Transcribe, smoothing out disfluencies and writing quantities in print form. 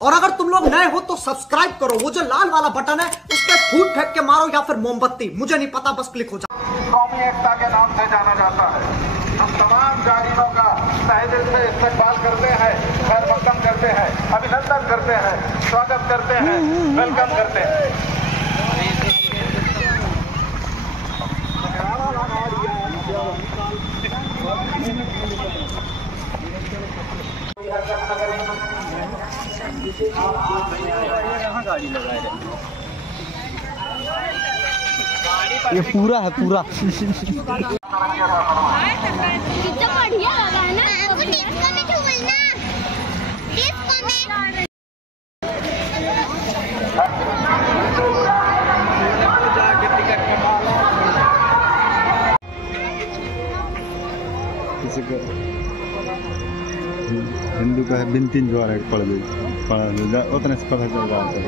और अगर तुम लोग नए हो तो सब्सक्राइब करो, वो जो लाल वाला बटन है उस पर फूट फेंक के मारो या फिर मोमबत्ती, मुझे नहीं पता, बस क्लिक हो जाए। कौमी एकता के नाम से जाना जाता है। हम तमाम जाहिरों का तहे दिल से इस्तकबाल करते हैं, खैर मकदम करते हैं, अभिनंदन करते हैं, स्वागत करते हैं, वेलकम करते हैं। गाड़ी लगाए ये पूरा है पूरा। कितना बढ़िया लगा है ना। आपको डिस्को में झूलना, डिस्को में। किसी को हिंदू का बिन तीन ज्वार पड़ गई उतने से पता चल रहा है।